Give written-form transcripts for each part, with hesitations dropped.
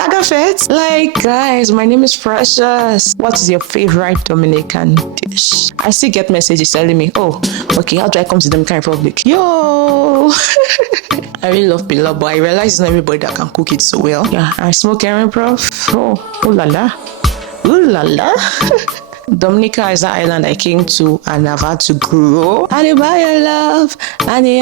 Saga Fest? Like, guys, my name is Precious. What is your favorite Dominican dish? I still get messages telling me, oh, okay, how do I come to Dominican Republic? Yo! I really love pilaf, but I realize it's not everybody that can cook it so well. Yeah, I smoke Aaron Prof. Oh la la. Ooh la la. Dominica is the island I came to and I've had to grow. And by love, and they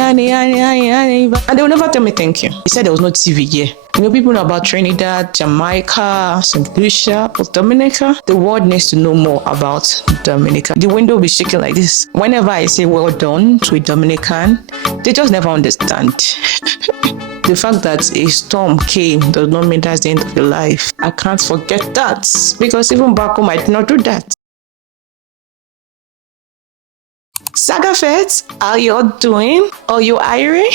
will never tell me thank you. He said there was no TV here. You know, people know about Trinidad, Jamaica, St. Lucia, but Dominica, the world needs to know more about Dominica. The window will be shaking like this. Whenever I say well done to a Dominican, they just never understand. The fact that a storm came does not mean that's the end of your life. I can't forget that because even back home I did not do that. Saga Feds, how you all doing? Are you Irie?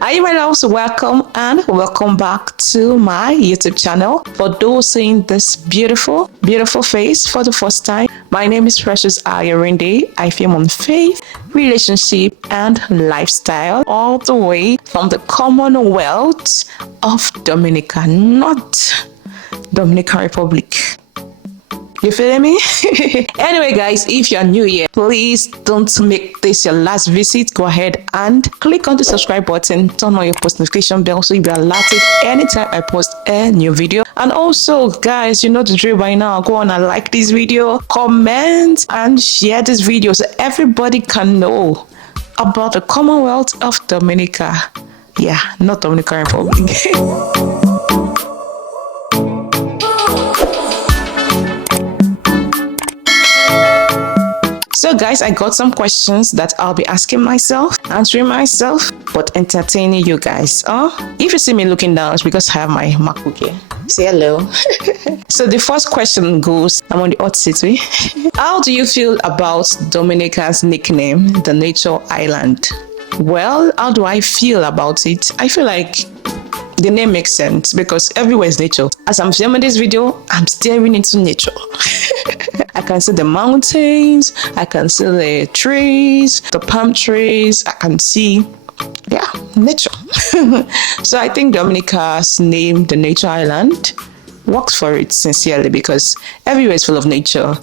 Are you my loves? Welcome and welcome back to my YouTube channel. For those seeing this beautiful face for the first time, my name is Precious Ayerinde. I film on faith, relationship, and lifestyle all the way from the Commonwealth of Dominica, not Dominican Republic. You feeling me? Anyway, guys, if you're new here, please don't make this your last visit. Go ahead and click on the subscribe button, turn on your post notification bell so you'll be alerted anytime I post a new video. And also, guys, you know the drill by now. Go on and like this video, comment, and share this video so everybody can know about the Commonwealth of Dominica. Yeah, not Dominican Republic. So guys, I got some questions that I'll be asking myself, answering myself, but entertaining you guys. If you see me looking down, it's because I have my MacBook here. Say hello. So the first question goes, I'm on the hot seat. How do you feel about Dominica's nickname, the Nature Island? Well, how do I feel about it? I feel like the name makes sense because everywhere is nature. As I'm filming this video, I'm staring into nature. I can see the mountains, I can see the trees, the palm trees, I can see, yeah, nature. So I think Dominica's name, the Nature Island, works for it sincerely because everywhere is full of nature.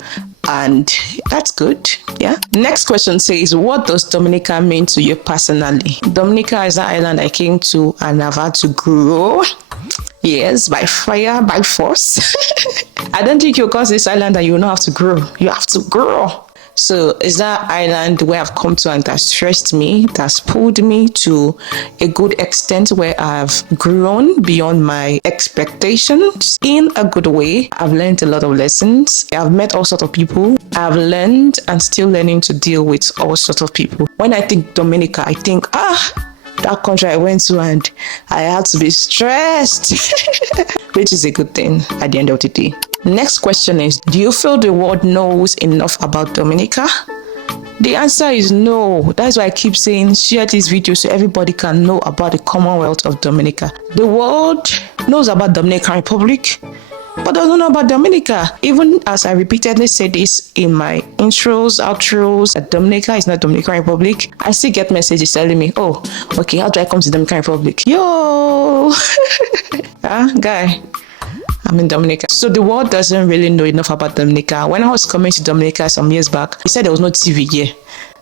And that's good, yeah. Next question says, what does Dominica mean to you personally? Dominica is the island I came to and I've had to grow. Yes, by fire, by force. I don't think you'll cross this island and you will not have to grow. You have to grow. So it's that island where I've come to and that stressed me, that's pulled me to a good extent where I've grown beyond my expectations in a good way. I've learned a lot of lessons. I've met all sorts of people. I've learned and still learning to deal with all sorts of people. When I think Dominica, I think, that country I went to and I had to be stressed, which is a good thing at the end of the day. Next question is, do you feel the world knows enough about Dominica? The answer is no. That's why I keep saying share this video so everybody can know about the Commonwealth of Dominica. The world knows about Dominican Republic, but doesn't know about Dominica. Even as I repeatedly say this in my intros, outros, that Dominica is not Dominican Republic, I still get messages telling me, oh, okay, how do I come to Dominican Republic? Yo! Guy, I'm in Dominica. So the world doesn't really know enough about Dominica. When I was coming to Dominica some years back, he said there was no TV here.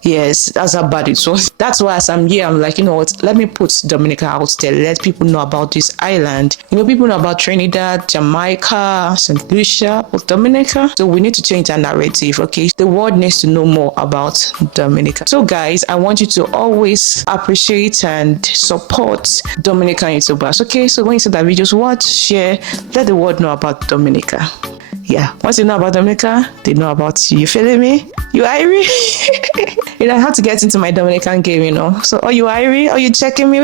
Yes, that's how bad it was. That's why as I'm here, I'm like, you know what, let me put Dominica out there, let people know about this island. You know, people know about Trinidad, Jamaica, St. Lucia, but Dominica. So we need to change that narrative, okay? The world needs to know more about Dominica. So guys, I want you to always appreciate and support Dominican YouTubers, okay? So when you see that videos, watch, share, let the world know about Dominica. Yeah, once you know about Dominica, they know about you. You feeling me? You Irie? You know, I have to get into my Dominican game, you know. So, are you Irie? Are you checking me?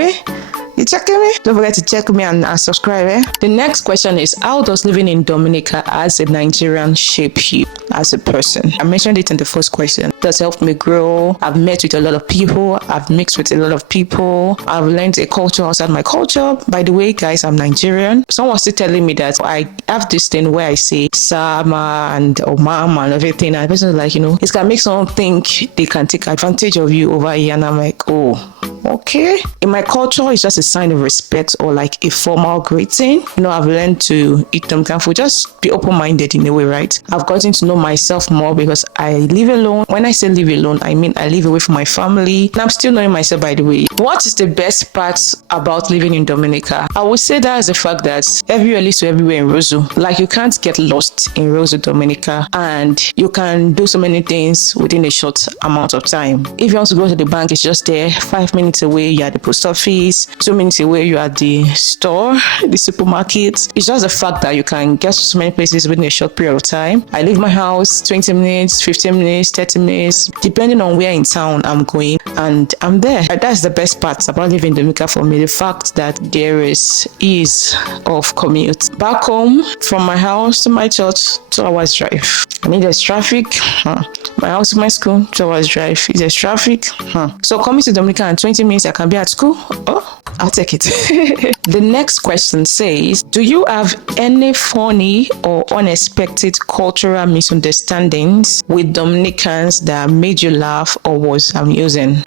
You checking me? Don't forget to check me and subscribe. The next question is, how does living in Dominica as a Nigerian shape you? as a person. I mentioned it in the first question. It has helped me grow. I've met with a lot of people. I've mixed with a lot of people. I've learned a culture outside my culture. By the way, guys, I'm Nigerian. Someone was still telling me that I have this thing where I say Sama and Mama and everything. And the person is like, it can make someone think they can take advantage of you over here. And I'm like, oh, okay. In my culture, it's just a sign of respect or like a formal greeting. I've learned to eat Dominican food. Just be open-minded in a way, right? I've gotten to know myself more because I live alone. When I say live alone, I mean I live away from my family. And I'm still knowing myself, by the way. What is the best part about living in Dominica? I would say that is the fact that everywhere leads to everywhere in Roseau. Like, you can't get lost in Roseaudominica, and you can do so many things within a short amount of time. If you want to go to the bank, it's just there. 5 minutes away, you're at the post office. 2 minutes away, you're at the store, the supermarket. It's just the fact that you can get to so many places within a short period of time. I leave my house 20 minutes, 15 minutes, 30 minutes, depending on where in town I'm going, and I'm there. That's the best part about living in Dominica for me, the fact that there is ease of commute. Back home, from my house to my church, 2 hours drive. I need there's traffic. My house to my school, 2 hours drive. If there's traffic, so coming to Dominica in 20 minutes, I can be at school. Oh, I'll take it. The next question says, do you have any funny or unexpected cultural misunderstandings with Dominicans that made you laugh or was amusing?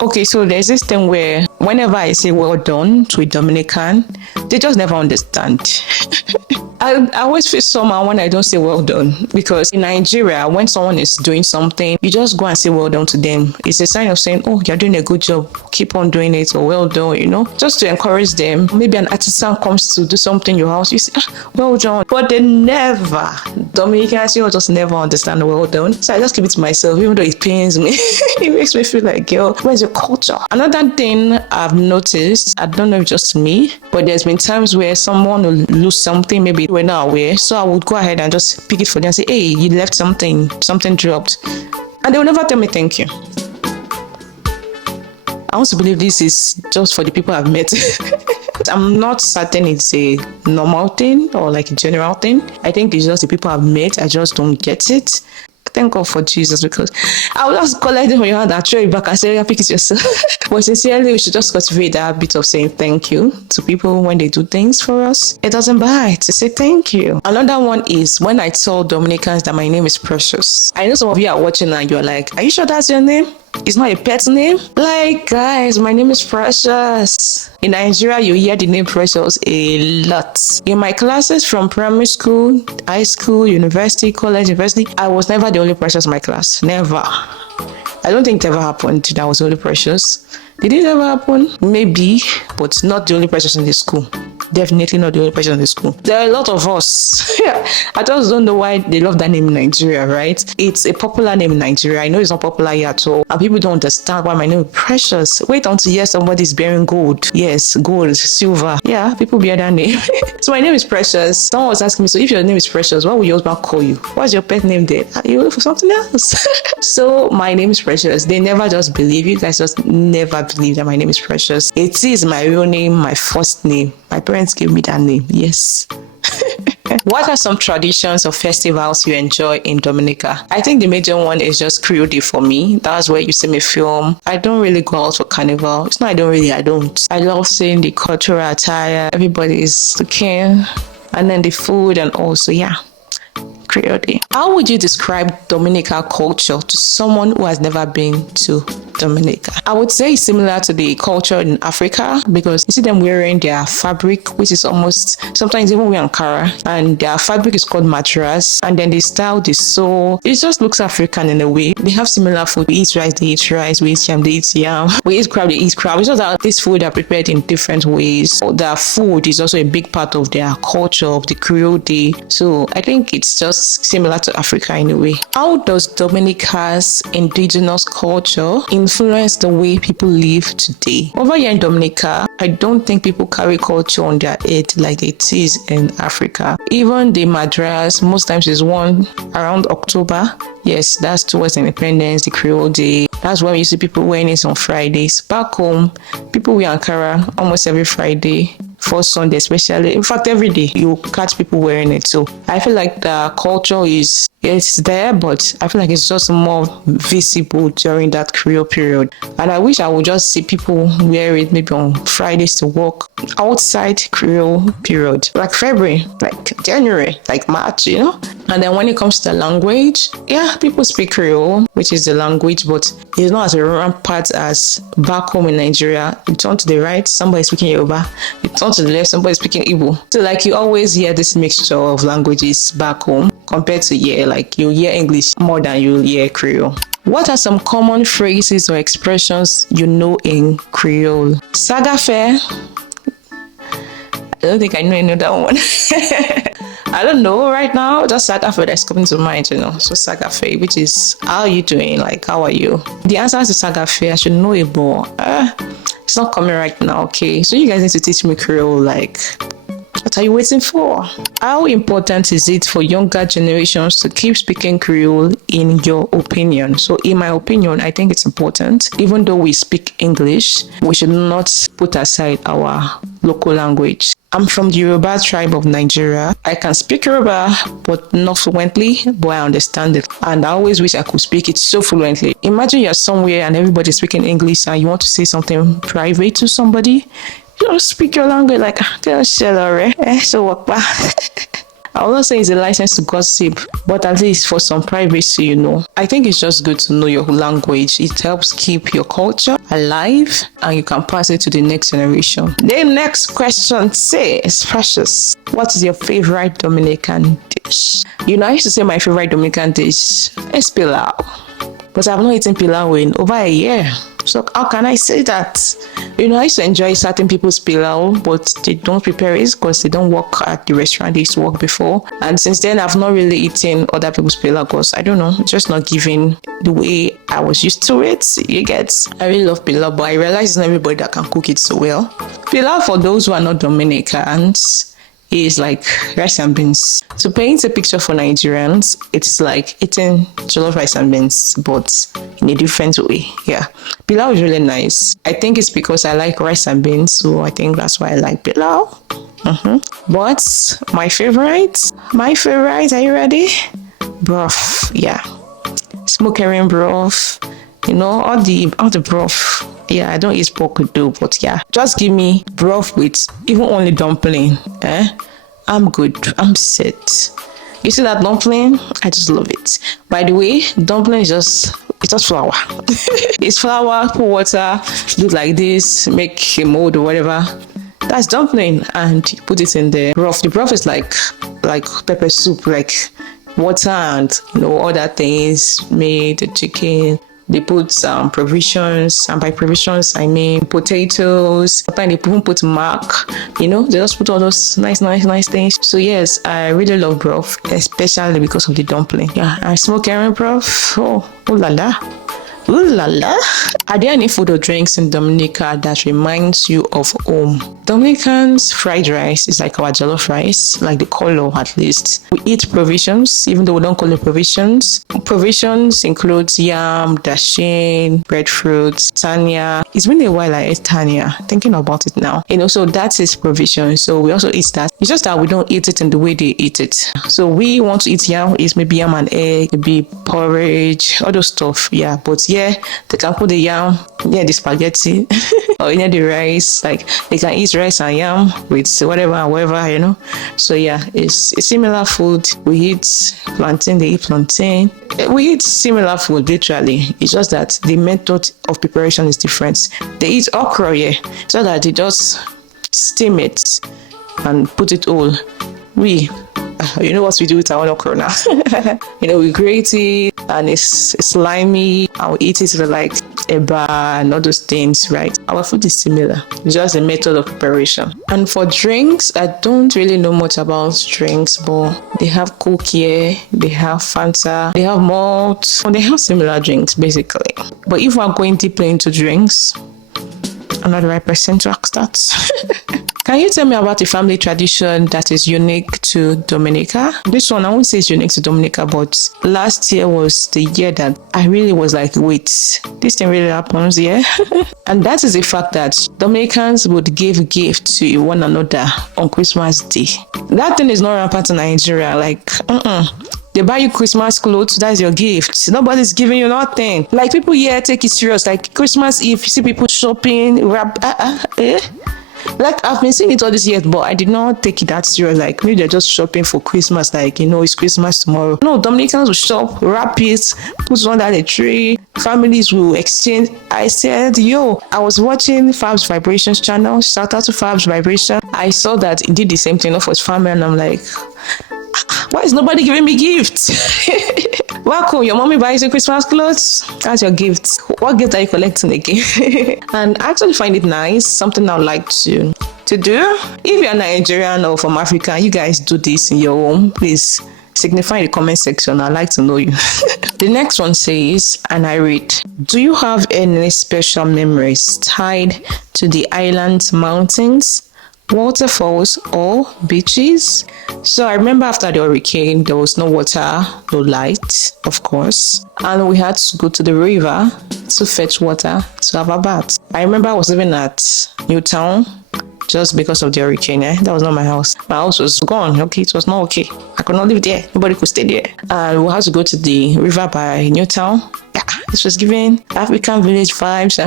Okay, so there's this thing where whenever I say well done to a Dominican, they just never understand. I always feel somehow when I don't say well done, because in Nigeria, when someone is doing something, you just go and say well done to them. It's a sign of saying, oh, you're doing a good job, keep on doing it, or well done, just to encourage them. Maybe an artisan comes to do something in your house, you say, well done. But they never, Dominicans, just never understand well done. So I just keep it to myself, even though it pains me. It makes me feel like, girl, where's your culture? Another thing I've noticed, I don't know if it's just me, but there's been times where someone will lose something, maybe we're not aware, so I would go ahead and just pick it for them and say, hey, you left something dropped, and they will never tell me thank you. I want to believe this is just for the people I've met. I'm not certain it's a normal thing or like a general thing. I think it's just the people I've met, I just don't get it. Thank God for Jesus, because I would just collect it from your hand and throw it back and say, pick it yourself. But sincerely, we should just cultivate that habit of saying thank you to people when they do things for us. It doesn't bite to say thank you. Another one is when I tell Dominicans that my name is Precious. I know some of you are watching and you're like, are you sure that's your name? It's not a pet name? Like, guys, my name is Precious. In Nigeria, you hear the name Precious a lot. In my classes from primary school, high school, university, college, university, I was never the only Precious in my class. Never. I don't think it ever happened that I was the only Precious. Did it ever happen? Maybe, but not the only Precious in the school. Definitely not the only person in the school. There are a lot of us. I just don't know why they love that name in Nigeria, right? It's a popular name in Nigeria. I know it's not popular here at all. And people don't understand why my name is Precious. Wait until you hear somebody's bearing gold. Yes, gold, silver. Yeah, people bear that name. So my name is Precious. Someone was asking me, so if your name is Precious, what will your husband call you? What's your pet name there? You look for something else. So my name is Precious. They never just believe. You guys just never believe that my name is Precious. It is my real name, my first name. My parents gave me that name. Yes. What are some traditions or festivals you enjoy in Dominica? I think the major one is just Creole Day for me. That's where you see me film. I don't really go out for carnival. It's not I don't. I love seeing the cultural attire. Everybody is looking. And then the food, and also, Creole Day. How would you describe Dominica culture to someone who has never been to Dominica? I would say it's similar to the culture in Africa, because you see them wearing their fabric, which is almost, sometimes even wear Ankara, and their fabric is called matras, and then they style the sew. It just looks African in a way. They have similar food. We eat rice, they eat rice. We eat yam, they eat yam. We eat crab, they eat crab. It's just that these food are prepared in different ways. Their food is also a big part of their culture, of the Creole Day. So I think it's just similar to Africa in a way. How does Dominica's indigenous culture influence the way people live today? Over here in Dominica, I don't think people carry culture on their head like it is in Africa. Even the madras, most times is worn around October. Yes, that's towards independence, the Creole Day. That's why you see people wearing it on Fridays. Back home, people wear Ankara almost every Friday. For Sunday especially. In fact, every day you catch people wearing it. So I feel like the culture is It's there, but I feel like it's just more visible during that Creole period. And I wish I would just see people wear it maybe on Fridays to work outside Creole period, like February, like January, like March, you know. And then when it comes to the language, yeah, people speak Creole, which is the language, but it's not as rampant as back home in Nigeria. You turn to the right, somebody speaking Yoruba. You turn to the left, somebody speaking Igbo. So like you always hear this mixture of languages back home compared to here, like you hear English more than you hear Creole. What are some common phrases or expressions you know in Creole? Sagafe. I don't think I know any other one. I don't know right now. Just Sagafe that's coming to mind, you know. So Sagafe, which is how are you doing? Like, how are you? The answer to Sagafe, I should know it, but it's not coming right now. Okay, so you guys need to teach me Creole. Like, what are you waiting for? How important is it for younger generations to keep speaking Creole in your opinion? So in my opinion, I think it's important. Even though we speak English, we should not put aside our local language. I'm from the Yoruba tribe of Nigeria. I can speak Yoruba, but not fluently, but I understand it. And I always wish I could speak it so fluently. Imagine you're somewhere and everybody's speaking English and you want to say something private to somebody. You don't speak your language like, so what? I will not say it's a license to gossip, but at least for some privacy, you know. I think it's just good to know your language. It helps keep your culture alive and you can pass it to the next generation. The next question says, Precious, what is your favorite Dominican dish? You know, I used to say my favorite Dominican dish is pilau, but I've not eaten pilau in over a year. So how can I say that? You know, I used to enjoy certain people's pilau, but they don't prepare it because they don't work at the restaurant they used to work before. And since then, I've not really eaten other people's pilau because I don't know, it's just not giving the way I was used to it. You get? I really love pilau, but I realize it's not everybody that can cook it so well. Pilau, for those who are not Dominicans, is like rice and beans. To paint a picture for Nigerians, it's like eating jollof rice and beans, but in a different way. Yeah, pilau is really nice. I think it's because I like rice and beans, so I think that's why I like pilau. But my favorite, are you ready? Broth, yeah, smoked herring broth. You know, all the broth. Yeah, I don't eat pork though, but yeah, just give me broth with even only dumpling. I'm good. I'm set. You see that dumpling? I just love it. By the way, dumpling is just flour. It's flour, put water, do it like this, make a mold or whatever. That's dumpling, and you put it in the broth. The broth is like pepper soup, like water and other things, meat, the chicken. They put some provisions, and by provisions I mean potatoes. Sometimes they even put mac, they just put all those nice things. So yes, I really love broth, especially because of the dumpling. Yeah, I smoke herring broth. Oh la la. Ooh la la. Are there any food or drinks in Dominica that reminds you of home? Dominicans fried rice is like our jollof rice, like the color at least. We eat provisions, even though we don't call it provisions. Provisions includes yam, dashin, breadfruit, tanya. It's been a while I ate tanya, thinking about it now. So that is provision. So we also eat that. It's just that we don't eat it in the way they eat it. So we want to eat yam, it's maybe yam and egg, maybe porridge, all those stuff. Yeah, but yeah, they can put the yam, the spaghetti, or the rice. Like they can eat rice and yam with whatever and whatever, So yeah, it's a similar food. We eat plantain, they eat plantain. We eat similar food, literally. It's just that the method of preparation is different. They eat okra, so that they just steam it and put it all. You know what we do with our okra now? We grate it and it's slimy and we eat it with like eba and all those things, right? Our food is similar, it's just a method of preparation. And for drinks, I don't really know much about drinks, but they have Coke here, they have Fanta, they have malt, they have similar drinks basically. But if we're going deeply into drinks, I'm not the right person to ask that. Can you tell me about a family tradition that is unique to Dominica? This one, I won't say it's unique to Dominica, but last year was the year that I really was like, wait, this thing really happens, yeah? And that is the fact that Dominicans would give gifts to one another on Christmas Day. That thing is not rampant in Nigeria, like, They buy you Christmas clothes, that's your gift. Nobody's giving you nothing. Like, people here take it serious. Like, Christmas Eve, you see people shopping, Like, I've been seeing it all this year, but I did not take it that serious. Like, maybe they're just shopping for Christmas. Like, it's Christmas tomorrow. No, Dominicans will shop, wrap it, put it under the tree. Families will exchange. I said, I was watching Fab's Vibrations channel. Shout out to Fab's Vibration. I saw that he did the same thing for his family, and I'm like, why is nobody giving me gifts? Welcome, your mommy buys you Christmas clothes. That's your gift. What gift are you collecting again? And I actually find it nice, something I would like to do. If you're Nigerian or from Africa, you guys do this in your home, please signify in the comment section. I'd like to know you. The next one says, and I read, do you have any special memories tied to the island mountains, waterfalls, or beaches? So I remember after the hurricane, there was no water, no light, of course, and we had to go to the river to fetch water to have a bath. I remember I was living at Newtown just because of the hurricane. That was not my house. My house was gone. Okay, it was not okay. I could not live there. Nobody could stay there. And we had to go to the river by Newtown. This was giving African village vibes.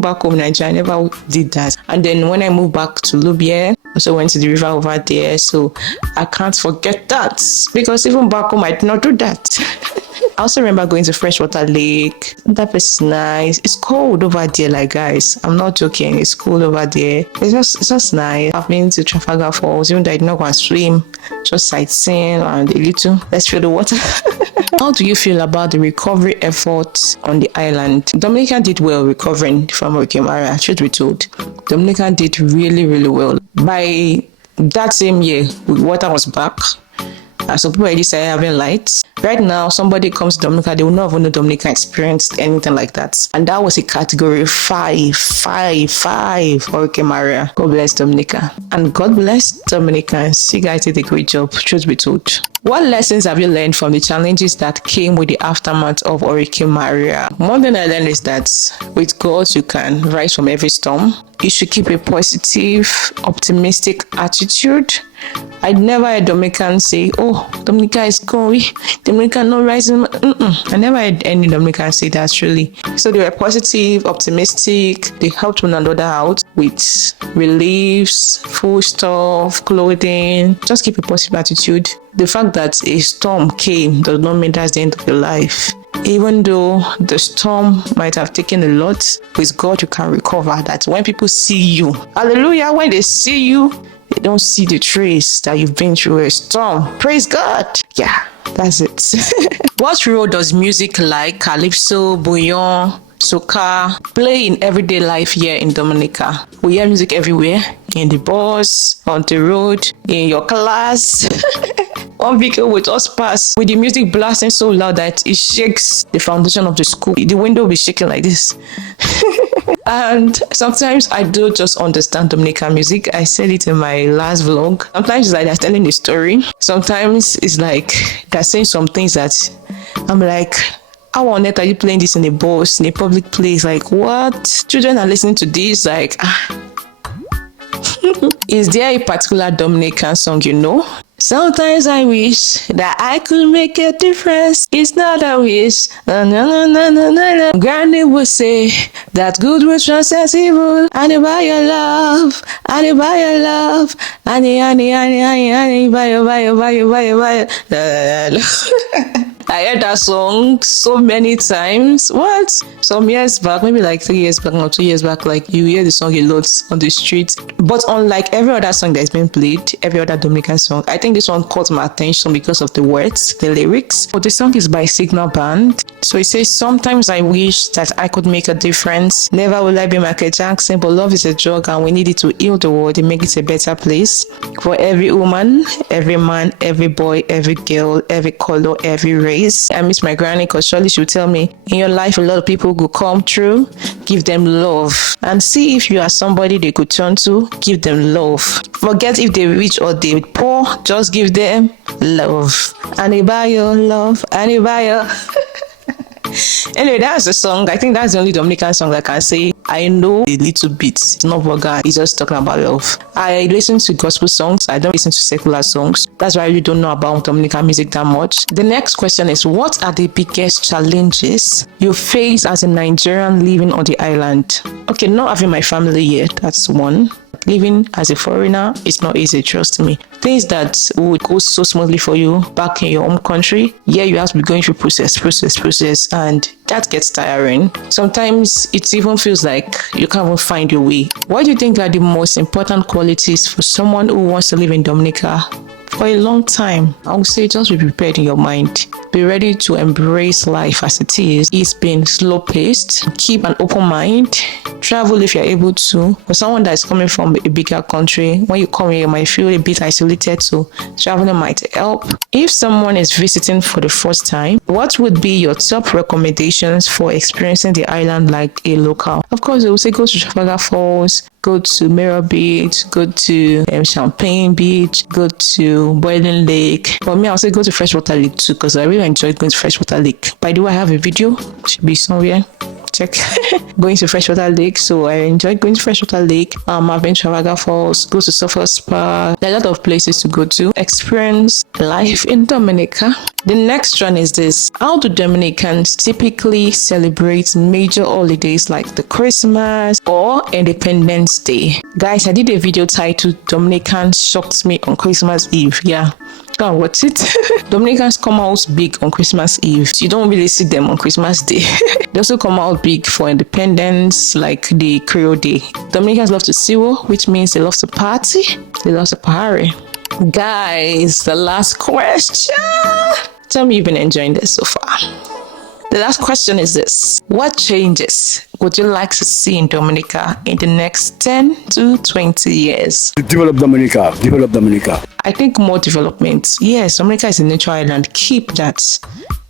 Back home in Nigeria, I never did that. And then when I moved back to Lubia, I also went to the river over there. So I can't forget that, because even back home, I did not do that. I also remember going to Freshwater Lake. That place is nice. It's cold over there, like, guys. I'm not joking. It's cold over there. It's just nice. I've been to Trafalgar Falls, even though I did not go and swim. Just sightseeing and a little. Let's feel the water. How do you feel about the recovery efforts on the island? Dominica did well recovering from Hurricane Maria, truth be told. Dominica did really, really well. By that same year, water was back. So people already started having lights. Right now, somebody comes to Dominica, they will not even know Dominica experienced anything like that. And that was a category 5 Hurricane Maria. God bless Dominica. And God bless Dominicans. You guys did a great job, truth be told. What lessons have you learned from the challenges that came with the aftermath of Hurricane Maria? One thing I learned is that with God, you can rise from every storm. You should keep a positive, optimistic attitude. I never heard Dominicans say, oh, Dominica is going, Dominica not rising. I never heard any Dominicans say that, really. So they were positive, optimistic. They helped one another out with reliefs, food stuff, clothing. Just keep a positive attitude. The fact that a storm came does not mean that's the end of your life. Even though the storm might have taken a lot, with God you can recover. That when people see you, hallelujah, when they see you, they don't see the trace that you've been through a storm. Praise God. Yeah, that's it. What role does music like calypso, bouillon, soca play in everyday life here in Dominica? We hear music everywhere. In the bus, on the road, in your class. One vehicle with us pass with the music blasting so loud that it shakes the foundation of the school. The window will be shaking like this. And sometimes I do just understand Dominican music. I said it in my last vlog. Sometimes it's like they're telling a story. Sometimes it's like they're saying some things that I'm like, how on earth are you playing this in a bus, in a public place? Like, what? Children are listening to this, like, Is there a particular Dominican song you know? Sometimes I wish that I could make a difference. It's not a wish. No. Granny would say that good will transcend evil. And by your love, and by your love, and by your. I heard that song so many times. What? Some years back, maybe like 3 years back or 2 years back, like you hear the song a lot on the street. But unlike every other song that's been played, every other Dominican song, I think this one caught my attention because of the words, the lyrics. But the song is by Signal Band. So it says, sometimes I wish that I could make a difference. Never will I be Michael Jackson, but love is a drug and we need it to heal the world and make it a better place. For every woman, every man, every boy, every girl, every color, every race. I miss my granny because surely she would tell me, in your life a lot of people will come through, give them love and see if you are somebody they could turn to. Give them love. Forget if they rich or they poor, just give them love. Anybody love, anybody. Anyway, that's the song. I think that's the only Dominican song I can say I know a little bit. It's not vulgar. It's just talking about love. I listen to gospel songs. I don't listen to secular songs. That's why I really don't know about Dominican music that much. The next question is, what are the biggest challenges you face as a Nigerian living on the island? Okay, not having my family yet. That's one. Living as a foreigner is not easy, trust me. Things that would go so smoothly for you back in your home country, yeah, you have to be going through process, and that gets tiring. Sometimes it even feels like you can't even find your way. What do you think are the most important qualities for someone who wants to live in Dominica for a long time? I would say just be prepared in your mind. Be ready to embrace life as it is. It's been slow paced. Keep an open mind. Travel if you're able to. For someone that is coming from a bigger country, when you come here, you might feel a bit isolated, so traveling might help. If someone is visiting for the first time, what would be your top recommendations for experiencing the island like a local? Of course, they will say go to Trafalgar Falls, go to Mirror Beach, go to Champagne Beach, go to Boiling Lake. For me, I'll say go to Freshwater Lake too, because I really enjoyed going to Freshwater Lake. By the way, I have a video, should be somewhere. Check. Going to Freshwater Lake, so I enjoyed going to Freshwater Lake. I've been to Trafalgar Falls, go to Surfer Spa. There are a lot of places to go to. Experience life in Dominica. The next one is this: how do Dominicans typically celebrate major holidays like the Christmas or Independence Day? Guys, I did a video titled Dominicans Shocked Me on Christmas Eve. Yeah, go and watch it. Dominicans come out big on Christmas Eve. You don't really see them on Christmas Day. They also come out big for Independence, like the Creole Day. Dominicans love to siwo, which means they love to party. They love to party. Guys, the last question. Tell me you've been enjoying this so far. The last question is this: what changes would you like to see in Dominica in the next 10 to 20 years? Develop Dominica. I think more development. Yes, Dominica is a natural island. Keep that.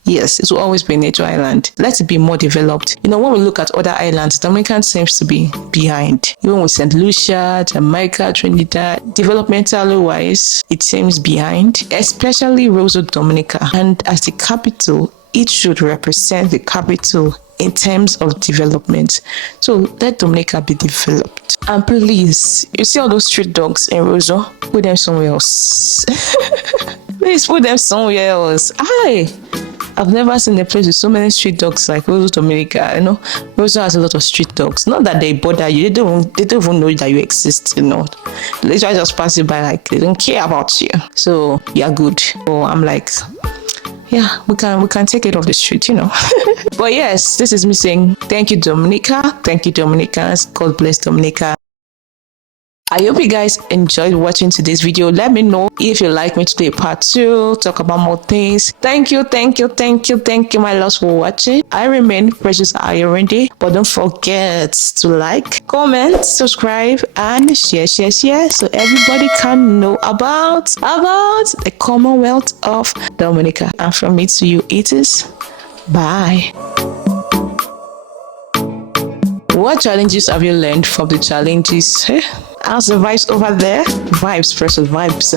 Yes, it will always be a natural island. Let it be more developed. You know, when we look at other islands, Dominica seems to be behind. Even with St. Lucia, Jamaica, Trinidad, developmentally wise, it seems behind, especially Roseaudominica. And as the capital, it should represent the capital in terms of development. So let Dominica be developed. And please, you see all those street dogs in Roseau? Put them somewhere else. Please put them somewhere else. I've never seen a place with so many street dogs like Roseaudominica. You know, Roseau has a lot of street dogs. Not that they bother you. They don't even know that you exist, you know. They literally just pass you by like they don't care about you. So you're good. So I'm like, yeah, we can take it off the street, you know. But yes, this is me saying thank you, Dominica. Thank you, Dominicans. God bless Dominica. I hope you guys enjoyed watching today's video. Let me know if you like me to do a part 2, talk about more things. Thank you, my loves, for watching. I remain Precious Ayorinde, but don't forget to like, comment, subscribe, and share so everybody can know about the Commonwealth of Dominica. And from me to you, it is bye. What challenges have you learned from the challenges? How's the vibes over there? Vibes, Precious, vibes.